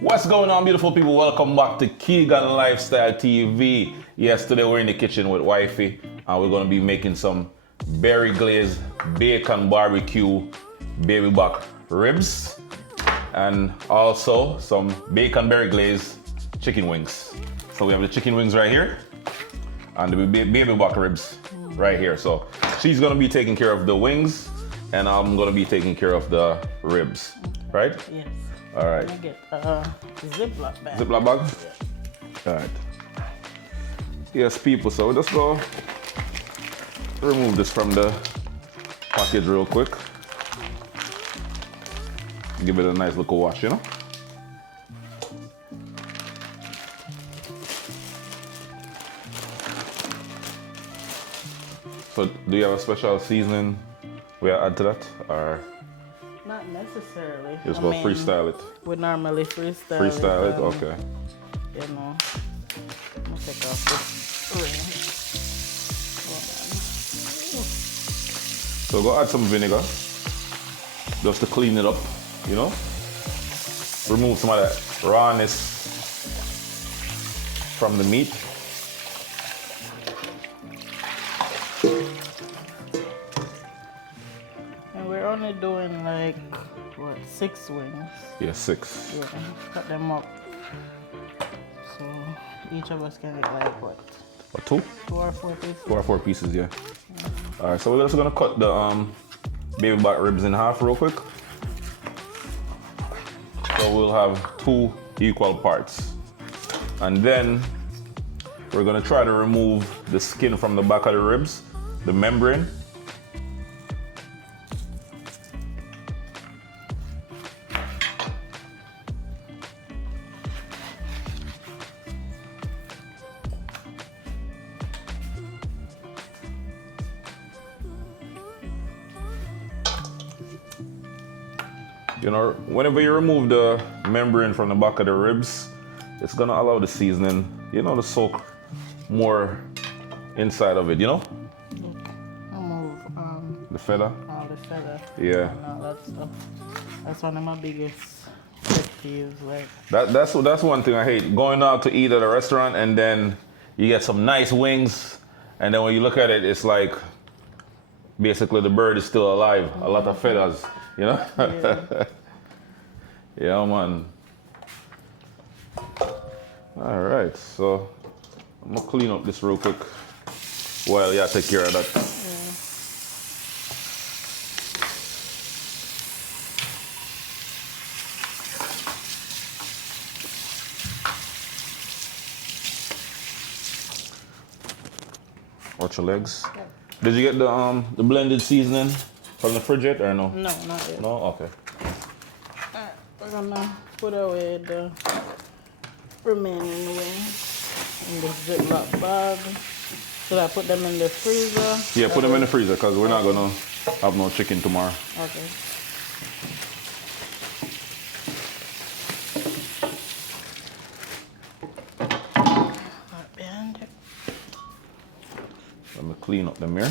What's going on, beautiful people? Welcome back to Keegan Lifestyle TV. Yes, today we're in the kitchen with wifey and we're gonna be making some berry glazed bacon barbecue baby back ribs and also some bacon berry glazed chicken wings. So we have the chicken wings right here and the baby back ribs right here. So she's gonna be taking care of the wings and I'm gonna be taking care of the ribs, right? Yes. All right. I get a Ziploc bag. Ziploc bag? Yeah. All right. Yes, people, so we'll just go remove this from the package real quick. Give it a nice little wash, you know? So, do you have a special seasoning we add to that? Or Not necessarily. you just go freestyle it? We normally freestyle Freestyle it? Okay. You know, I'm gonna take off this ring. So go add some vinegar, just to clean it up, you know? Remove some of that rawness from the meat. And we're only doing like, what, 6 wings? Yeah, 6. Yeah, cut them up. So each of us can get like what? Or 2? 2 or 4 pieces? 2 or 4 pieces, yeah. All right, so we're just gonna cut the baby back ribs in half real quick. So we'll have 2 equal parts. And then we're gonna try to remove the skin from the back of the ribs, the membrane. You know, whenever you remove the membrane from the back of the ribs, it's gonna allow the seasoning, you know, to soak more inside of it, you know? Remove The feta. all the feather Yeah. and all that stuff. That's one of my biggest pet peeves. Like, That's one thing I hate. Going out to eat at a restaurant and then you get some nice wings, and then when you look at it, it's like basically the bird is still alive. A lot of feathers, you know? yeah. Yeah, man. All right, so I'm gonna clean up this real quick. Well, yeah, take care of that. Watch your legs. Yeah. Did you get the blended seasoning from the fridge yet or no? No, not yet. No? Okay. Alright, we're gonna put away the remaining wings in the Ziploc bag. Should I put them in the freezer? Yeah, put them in the freezer because we're not gonna have no chicken tomorrow. Okay. Right behind it. Let me clean up them here.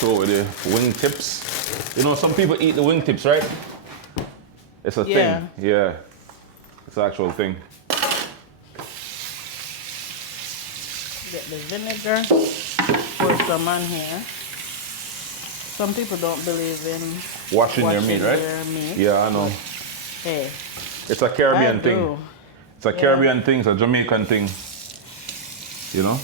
So with the wing tips. You know, some people eat the wing tips, right? It's a Yeah. thing. Yeah. It's an actual thing. Get the vinegar. Pour some on here. Some people don't believe in Washing their meat, right? their meat. Yeah, I know. Hey, It's a Caribbean I thing. do. It's a Caribbean thing, it's a Jamaican thing. You know?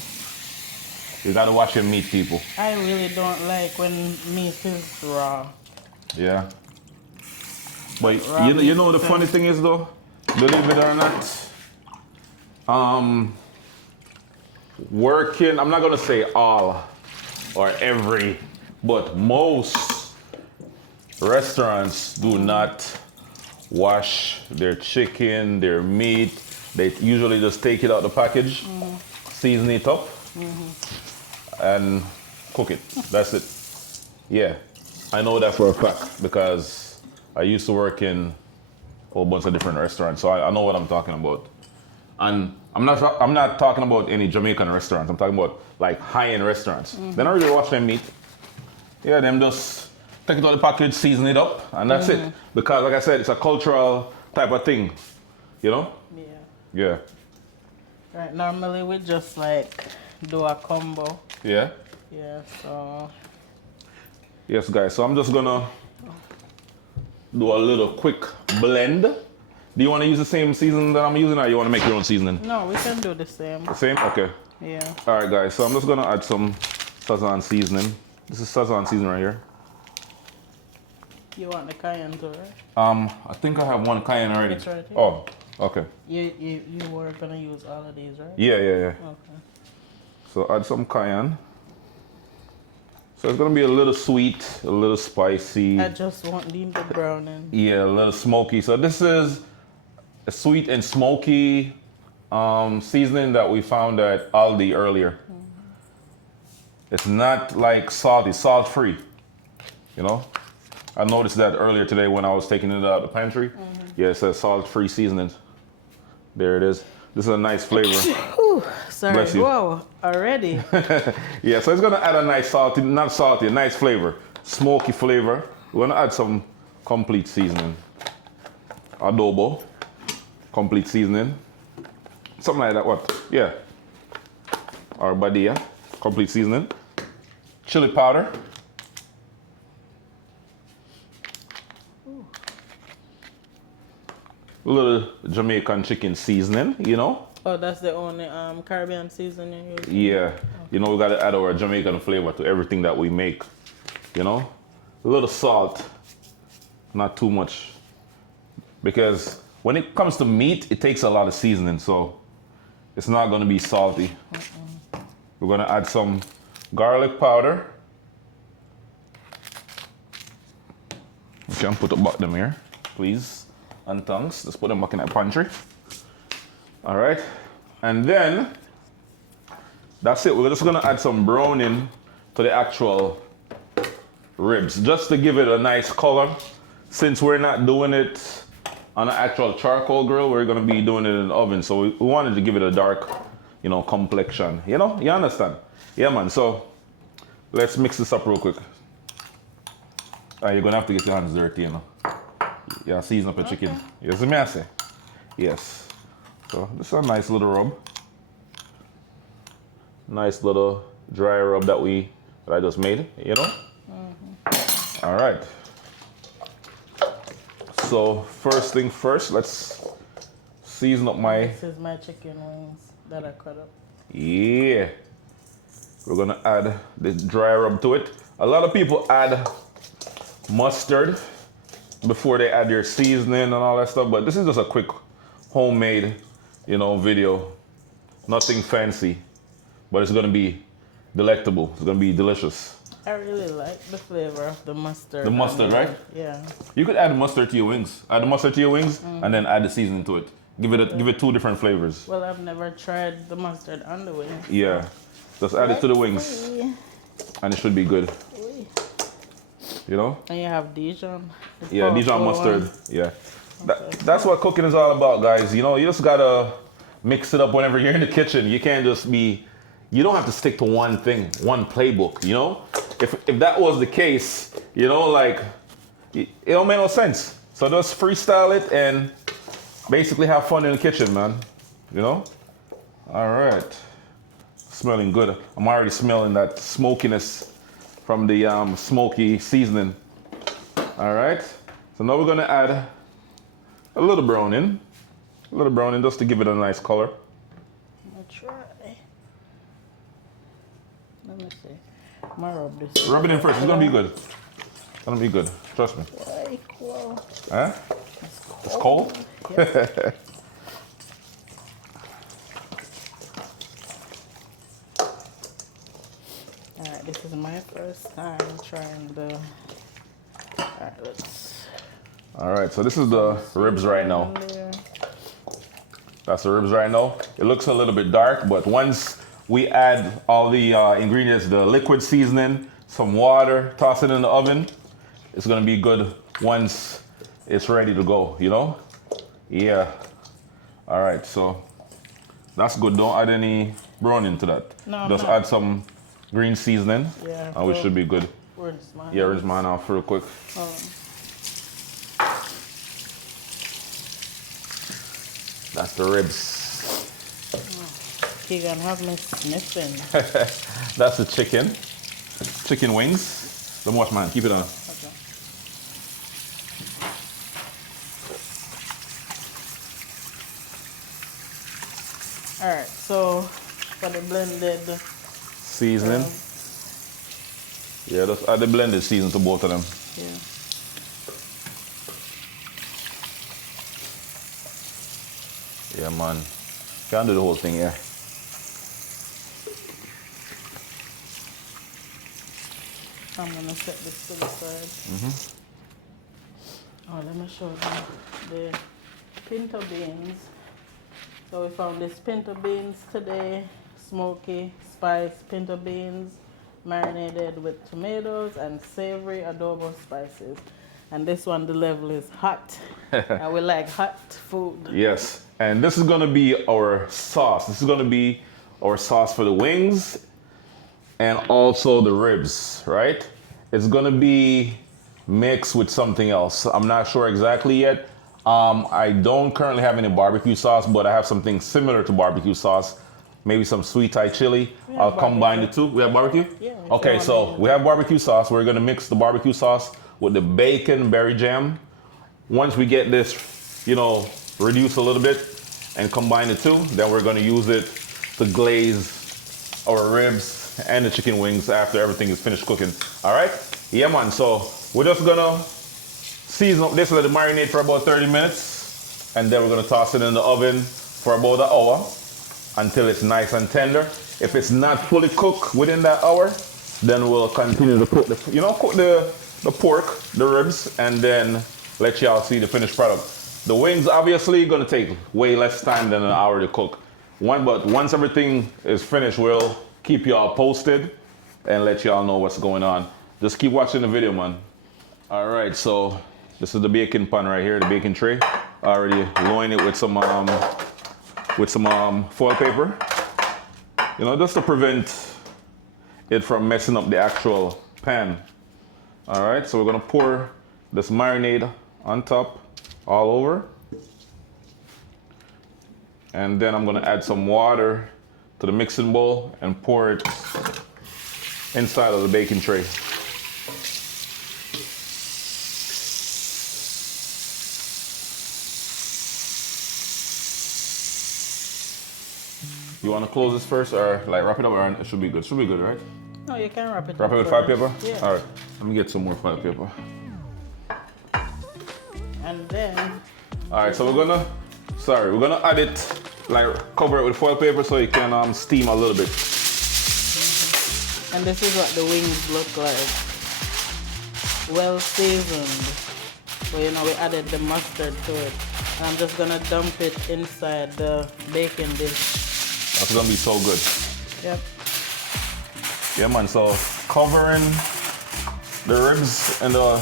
You gotta wash your meat, people. I really don't like when meat is raw. Yeah. But Raw you know meat, the funny thing is though, believe it or not, working, I'm not gonna say all or every, but most restaurants do not wash their chicken, their meat. They usually just take it out the package, season it up, and cook it. That's it. Yeah, I know that for a fact because I used to work in a whole bunch of different restaurants, so I know what I'm talking about. And I'm not talking about any Jamaican restaurants. I'm talking about like high-end restaurants. They don't really wash their meat. Yeah, them just take it out of the package, season it up, and that's it. Because like I said, it's a cultural type of thing, you know? Yeah. Yeah. Right, normally we just like do a combo. Yeah. Yeah, so. Yes, guys. So I'm just gonna do a little quick blend. Do you want to use the same seasoning that I'm using, or you want to make your own seasoning? No, we can do the same. The same? Okay. Yeah. All right, guys. So I'm just gonna add some Sazon seasoning. This is Sazon seasoning right here. You want the cayenne too, right? I think I have one cayenne already. It's right here. Oh, okay. You were gonna use all of these, right? Yeah. Okay. So add some cayenne. So it's gonna be a little sweet, a little spicy. I just want them to brown in. Yeah, a little smoky. So this is a sweet and smoky seasoning that we found at Aldi earlier. It's not like salty, salt-free, you know? I noticed that earlier today when I was taking it out of the pantry. Yeah, it says salt-free seasoning. There it is. This is a nice flavor. Ooh, sorry. Bless you. Whoa, already. Yeah, so it's gonna add a nice salty, not salty, a nice flavor. Smoky flavor. We're gonna add some complete seasoning. Adobo, complete seasoning. Something like that, what? Yeah. Or badia, complete seasoning. Chili powder. A little Jamaican chicken seasoning, you know? Oh, that's the only Caribbean seasoning you use? Yeah. You know, we gotta add our Jamaican flavor to everything that we make, you know? A little salt, not too much. Because when it comes to meat, it takes a lot of seasoning, so it's not gonna be salty. We're gonna add some garlic powder. You can put back them here, please. And tongues, just put them back in that pantry. All right, and then that's it. We're just gonna add some browning to the actual ribs, just to give it a nice color. Since we're not doing it on an actual charcoal grill, we're gonna be doing it in the oven. So we wanted to give it a dark, you know, complexion. You know, you understand? Yeah, man. So let's mix this up real quick. You're gonna have to get your hands dirty, you know. Yeah, season up the chicken. Yes, me I say. Yes. So this is a nice little rub. Nice little dry rub that I just made, you know? All right. So first thing first, let's season up my... This is my chicken wings that I cut up. Yeah. We're gonna add the dry rub to it. A lot of people add mustard before they add their seasoning and all that stuff, but this is just a quick homemade, you know, video. Nothing fancy, but it's gonna be delectable. It's gonna be delicious. I really like the flavor of the mustard. The mustard, right? Yeah. You could add mustard to your wings. Add the mustard to your wings and then add the seasoning to it. Give it two different flavors. Well, I've never tried the mustard on the wings. Yeah. Just add it to the wings and it should be good. You know? And you have Dijon. Yeah, Dijon mustard. Yeah. Okay. That's what cooking is all about, guys. You know, you just gotta mix it up whenever you're in the kitchen. You can't just be, you don't have to stick to one thing, one playbook, you know? If that was the case, you know, like, it don't make no sense. So just freestyle it and basically have fun in the kitchen, man. You know? All right. Smelling good. I'm already smelling that smokiness from the smoky seasoning. All right. So now we're gonna add a little browning. A little browning just to give it a nice color. I'll try. Let me see. I'm gonna rub this. Rub it in first. It's gonna be good. It's gonna be good. Trust me. Very cool. Huh? It's cold? Yes. Alright, this is my first time trying the... Alright, let's... All right, so this is the ribs right now. That's the ribs right now. It looks a little bit dark, but once we add all the ingredients, the liquid seasoning, some water, toss it in the oven, it's gonna be good once it's ready to go, you know? Yeah. All right, so that's good. Don't add any browning to that. No, just no. add some green seasoning, Yeah. and we should be good. Where's mine? Yeah, rinse mine off real quick. That's the ribs. You're gonna have me sniffing. That's the chicken wings. Don't watch, man. Keep it on. Okay. All right. So for the blended Seasoning. Yeah, just add the blended season to both of them. yeah. Yeah, man. Can't do the whole thing here. I'm gonna set this to the side. Oh, let me show you the pinto beans. So we found these pinto beans today, smoky spice pinto beans, marinated with tomatoes and savory adobo spices. And this one, the level is hot. And we like hot food. Yes, and this is gonna be our sauce. This is gonna be our sauce for the wings and also the ribs, right? It's gonna be mixed with something else. I'm not sure exactly yet. I don't currently have any barbecue sauce, but I have something similar to barbecue sauce. Maybe some sweet Thai chili. I'll combine the two. We have barbecue? Yeah. Okay, so we have barbecue sauce. We're gonna mix the barbecue sauce with the bacon berry jam. Once we get this, reduce a little bit and combine the two, then we're gonna use it to glaze our ribs and the chicken wings after everything is finished cooking. All right? Yeah, man. So we're just gonna season up this, let it marinate for about 30 minutes, and then we're gonna toss it in the oven for about an hour until it's nice and tender. If it's not fully cooked within that hour, then we'll continue to cook the pork, the ribs, and then let y'all see the finished product. The wings obviously gonna take way less time than an hour to cook. But once everything is finished, we'll keep y'all posted and let y'all know what's going on. Just keep watching the video, man. All right, so this is the bacon pan right here, the bacon tray. Already loin it with some foil paper, just to prevent it from messing up the actual pan. All right, so we're gonna pour this marinade on top, all over. And then I'm gonna add some water to the mixing bowl and pour it inside of the bacon tray. You wanna close this first or like wrap it up, or it should be good? Should be good, right? No, you can wrap it Wrap up it with first. file paper? Yeah. All right, let me get some more file paper. And then All right, so we're gonna add it, like cover it with foil paper so it can steam a little bit. and this is what the wings look like. Well seasoned. So we added the mustard to it. And I'm just gonna dump it inside the bacon dish. That's gonna be so good. Yep. Yeah, man, so covering the ribs in the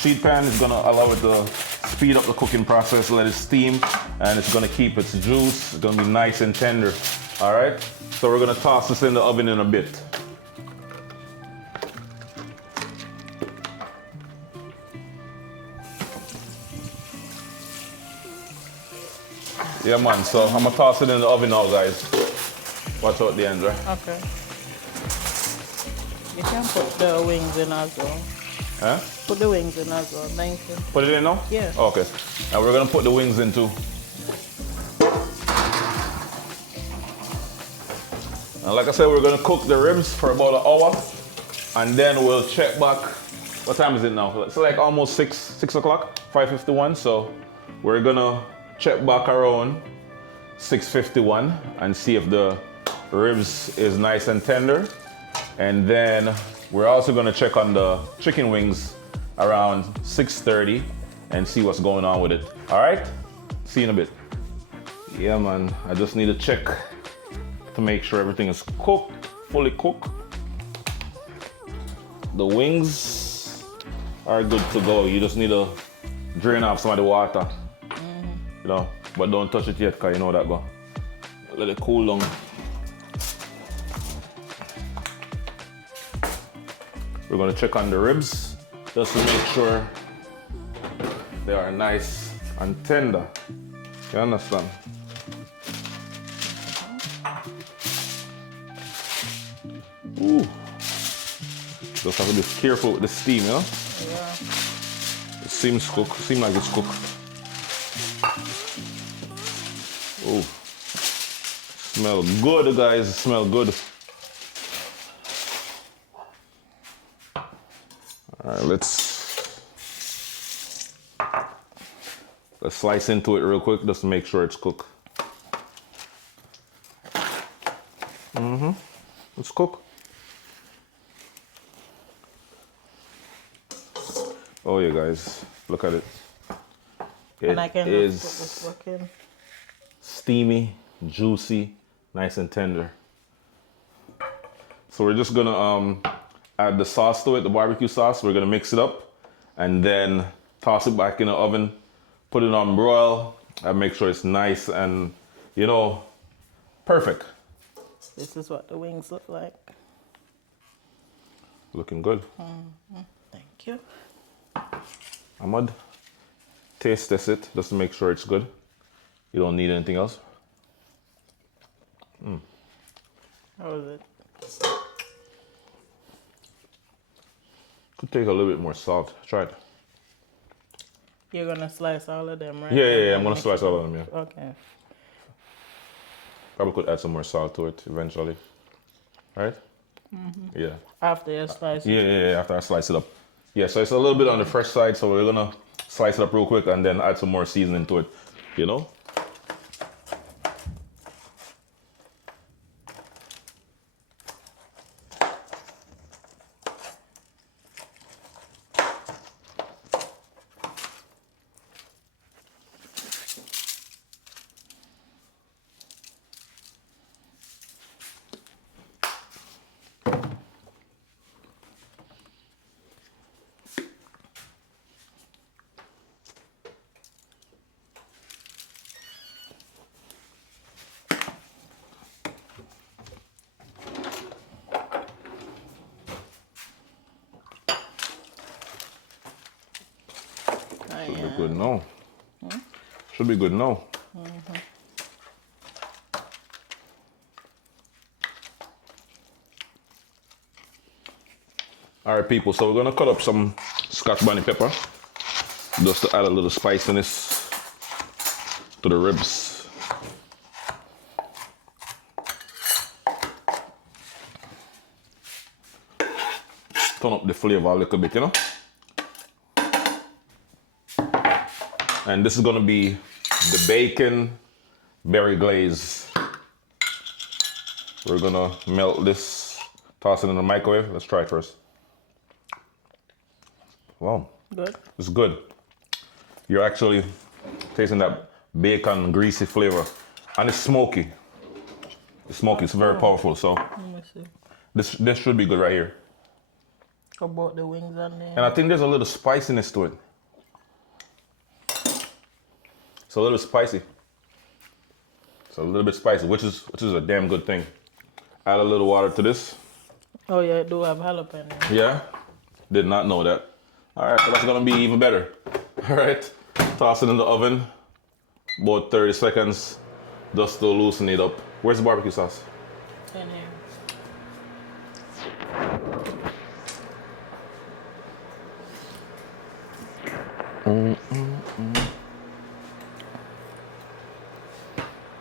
sheet pan is gonna allow it to speed up the cooking process, let it steam, and it's gonna keep its juice. It's gonna be nice and tender. All right, so we're gonna toss this in the oven in a bit. Yeah, man, so I'm gonna toss it in the oven now, guys. Watch out the ends, right? Okay. You can put the wings in as well. Huh? Put the wings in as well. Thank you. Put it in now? Yeah. Okay. Now we're gonna put the wings in too. And like I said, we're gonna cook the ribs for about an hour, and then we'll check back. What time is it now? It's like almost 6 o'clock, 5:51. So we're gonna check back around 6:51 and see if the ribs is nice and tender. And then we're also gonna check on the chicken wings around 6:30 and see what's going on with it. All right? See you in a bit. Yeah, man, I just need to check to make sure everything is cooked, fully cooked. The wings are good to go. You just need to drain off some of the water, but don't touch it yet, cause you know that go. Let it cool down. We're gonna check on the ribs just to make sure they are nice and tender. You understand? Ooh. Just have to be careful with the steam, you know? Yeah. It seems like it's cooked. Oh. Smell good, guys. Smell good. Alright, let's slice into it real quick just to make sure it's cooked. It's cooked. Oh yeah, guys, look at it. And I can is just put this back in. steamy, juicy, nice and tender. So we're just gonna add the sauce to it, the barbecue sauce. We're gonna mix it up and then toss it back in the oven, put it on broil, and make sure it's nice and, you know, perfect. This is what the wings look like. Looking good. Thank you. Ahmad, taste test it just to make sure it's good. You don't need anything else. How is it? Could take a little bit more salt. Try it. You're gonna slice all of them, right? Yeah, I'm gonna slice all of them, yeah. Okay. Probably could add some more salt to it eventually. Right? Yeah. After you slice it. Yeah, after I slice it up. Yeah, so it's a little bit on the fresh side, so we're gonna slice it up real quick and then add some more seasoning to it, you know? Should be good now. Should be good now. All right, people, so we're gonna cut up some Scotch bonnet pepper just to add a little spiciness to the ribs. Turn up the flavor a little bit, you know? And this is gonna be the bacon berry glaze. We're gonna melt this, toss it in the microwave. Let's try it first. Wow. Good. It's good. You're actually tasting that bacon greasy flavor. And it's smoky. It's smoky, it's very powerful. So Let me see. this should be good right here. How about the wings on there? And I think there's a little spiciness to it. It's a little spicy. It's a little bit spicy, which is a damn good thing. Add a little water to this. Oh yeah, I do have jalapeno. Yeah? Did not know that. All right, so that's gonna be even better. All right, toss it in the oven, about 30 seconds, just to loosen it up. Where's the barbecue sauce? In here.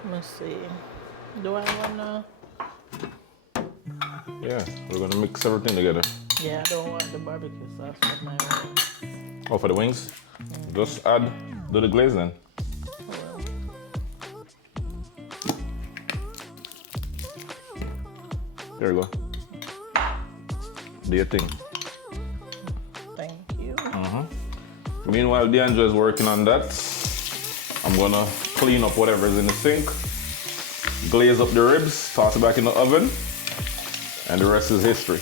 Let me see. Do I wanna? Yeah, we're gonna mix everything together. Yeah, I don't want the barbecue sauce with my wings. Oh, for the wings? Just do the glaze then. There you go. Do your thing. Thank you. Meanwhile, Deandra is working on that. I'm gonna clean up whatever's in the sink, glaze up the ribs, toss it back in the oven, and the rest is history.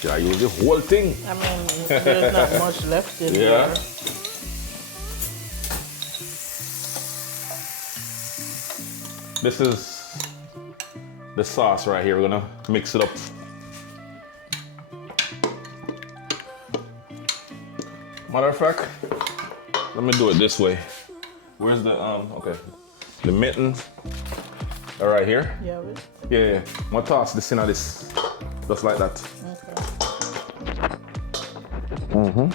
Should I use the whole thing? I mean, there's not much left in Yeah. here. This is the sauce right here. We're gonna mix it up. Matter of fact, let me do it this way. Where's the okay, the mittens are right here. Yeah, wait. Yeah. I'm gonna toss this in this, just like that. Okay.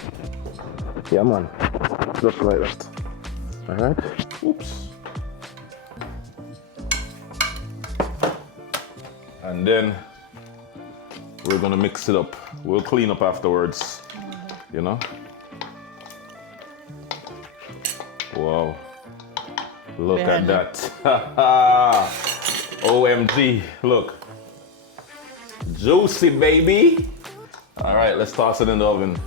Yeah, man. Just like that. All right. Oops. And then we're gonna mix it up. We'll clean up afterwards. You know. Wow. Look at that. OMG. Look. Juicy, baby. All right, let's toss it in the oven.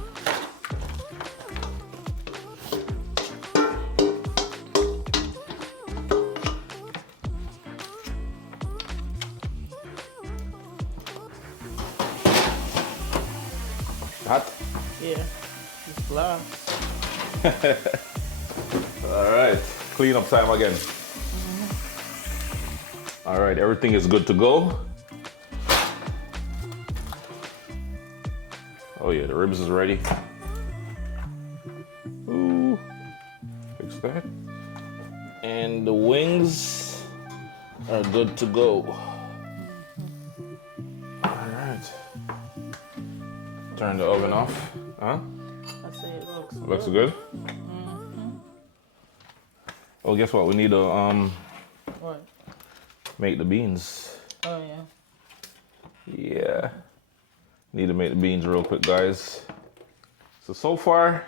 Hot? Yeah. It's glass. All right, clean up time again. All right, everything is good to go. Oh yeah, the ribs is ready. Ooh, fix that. And the wings are good to go. All right. Turn the oven off. Huh? I say it looks good. Looks good? Oh, guess what? We need to What? make the beans. Oh, yeah. Yeah. Need to make the beans real quick, guys. So far,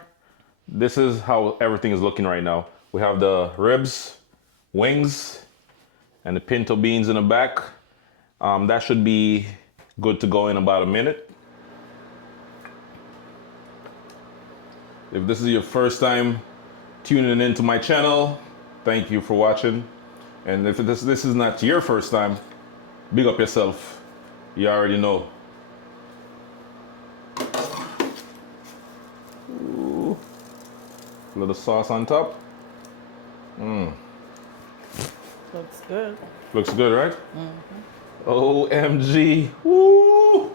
this is how everything is looking right now. We have the ribs, wings, and the pinto beans in the back. That should be good to go in about a minute. If this is your first time tuning into my channel, thank you for watching. And if this is not your first time, big up yourself. You already know. Ooh. A little sauce on top. Looks good. Looks good, right? OMG. Woo.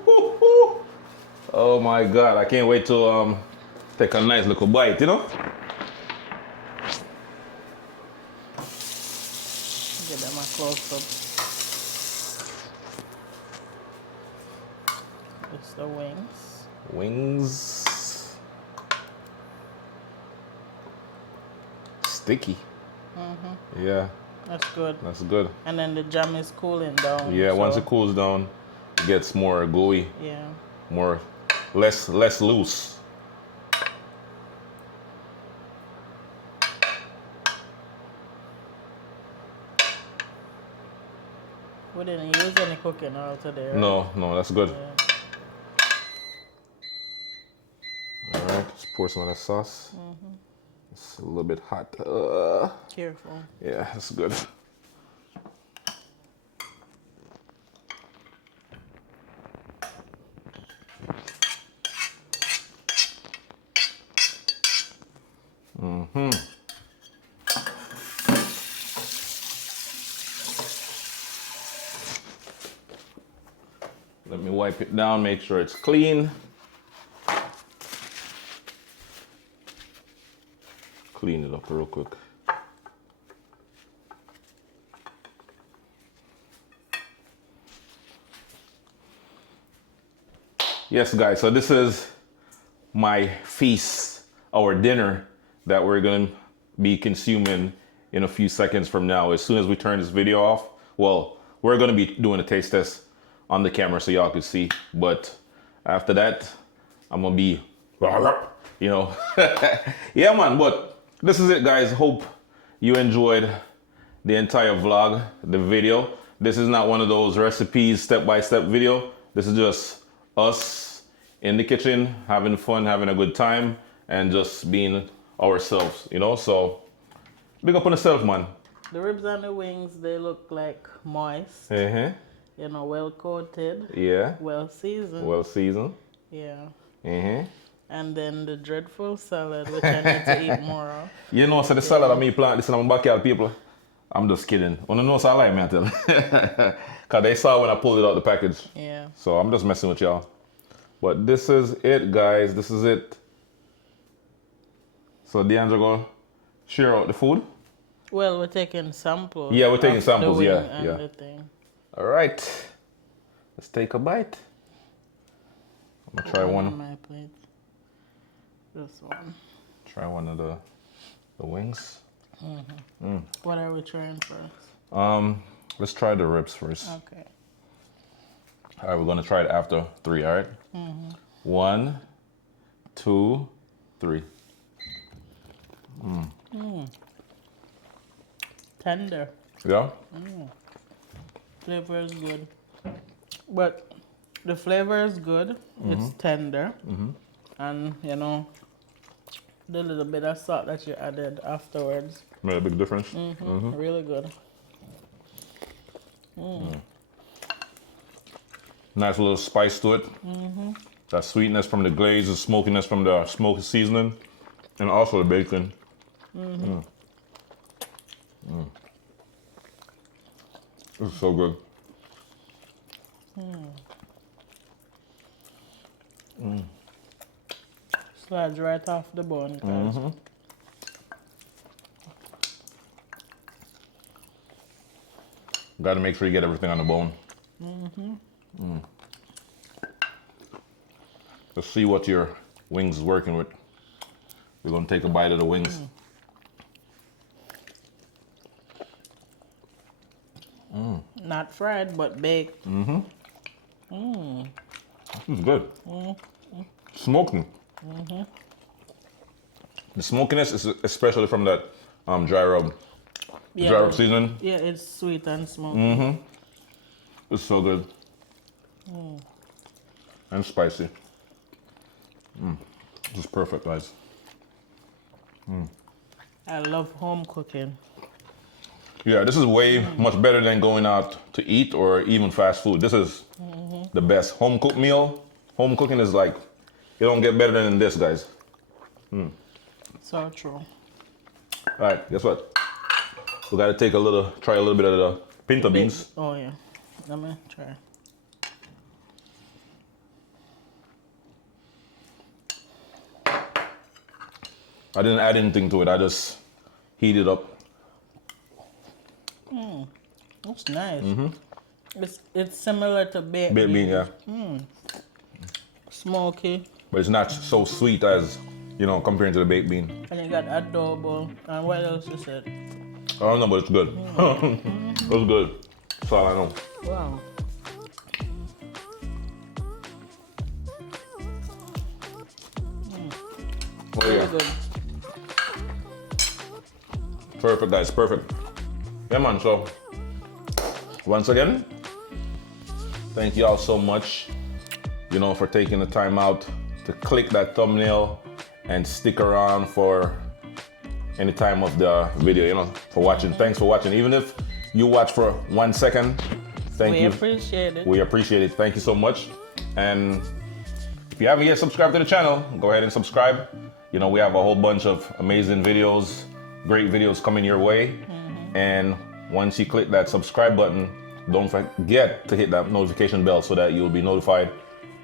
Oh my God, I can't wait to take a nice little bite, you know? Get them a close up. It's the wings. Wings. Sticky. Yeah, That's good. that's good. And then the jam is cooling down. Yeah, once so- it cools down, it gets more gooey, Yeah. less loose. We didn't use any cooking oil today, right? No, that's good. Yeah. All right, just pour some of that sauce. It's a little bit hot. Careful. Yeah, that's good. Let me wipe it down, make sure it's clean. Clean it up real quick. Yes, guys, so this is my feast, our dinner that we're gonna be consuming in a few seconds from now. As soon as we turn this video off, well, we're gonna be doing a taste test on the camera so y'all can see. But after that, I'm gonna be, you know, yeah, man. But this is it, guys. Hope you enjoyed the entire vlog, the video. This is not one of those recipes, step-by-step video. This is just us in the kitchen, having fun, having a good time, and just being ourselves, you know? So, big up on yourself, man. The ribs and the wings, they look like moist. You know, well coated. Yeah. Well seasoned. Well seasoned. Yeah. And And then the dreadful salad, which I need to eat more of. you know, so the salad I me plant this in my backyard, people. I'm just kidding. Wanna know so I like, man, tell. Cause they saw when I pulled it out the package. Yeah. So I'm just messing with y'all. But this is it, guys. This is it. So Deanne's gonna share out the food. Well, we're taking samples. Yeah, we're taking of samples, the wing yeah, and yeah. the thing. All right, let's take a bite. I'm gonna try on one. my plate. This one. Try one of the wings. What are we trying first? Let's try the ribs first. Okay. All right, we're gonna try it after 3. All right. 1, 2, 3. Tender. Yeah. Flavor is good. But the flavor is good. It's tender. And, you know, the little bit of salt that you added afterwards. Made a big difference. Really good. Nice little spice to it. That sweetness from the glaze, the smokiness from the smoky seasoning, and also the bacon. This is so good. Slides right off the bone, guys. Got to make sure you get everything on the bone. Let's see what your wings is working with. We're gonna take a bite of the wings. Not fried, but baked. This is good. Smoky. The smokiness is especially from that dry rub. Yeah, Dry rub seasoning. yeah, it's sweet and smoky. It's so good. And spicy. This is perfect, guys. I love home cooking. Yeah, this is way much better than going out to eat or even fast food. This is the best home cooked meal. Home cooking is like, you don't get better than this, guys. So true. All right, guess what? We gotta try a little bit of the pinto beans. Oh yeah. Let me try. I didn't add anything to it. I just heat it up. That's nice. It's similar to baked Baked bean, yeah. Smoky. But it's not so sweet as, comparing to the baked bean. And you got adobo. And what else you said? I don't know, but it's good. It's good. That's all I know. Wow. Oh Really yeah. good. Perfect, guys. Perfect. Yeah, man. So, once again, thank you all so much, for taking the time out to click that thumbnail and stick around for any time of the video, for watching. Thanks for watching. Even if you watch for 1 second, thank you. We appreciate it. We appreciate it. Thank you so much. And if you haven't yet subscribed to the channel, go ahead and subscribe. We have a whole bunch of amazing videos, great videos coming your way. And once you click that subscribe button, don't forget to hit that notification bell so that you'll be notified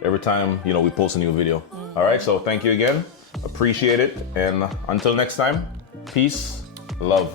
every time, we post a new video. All right, so thank you again. Appreciate it. And until next time, peace, love.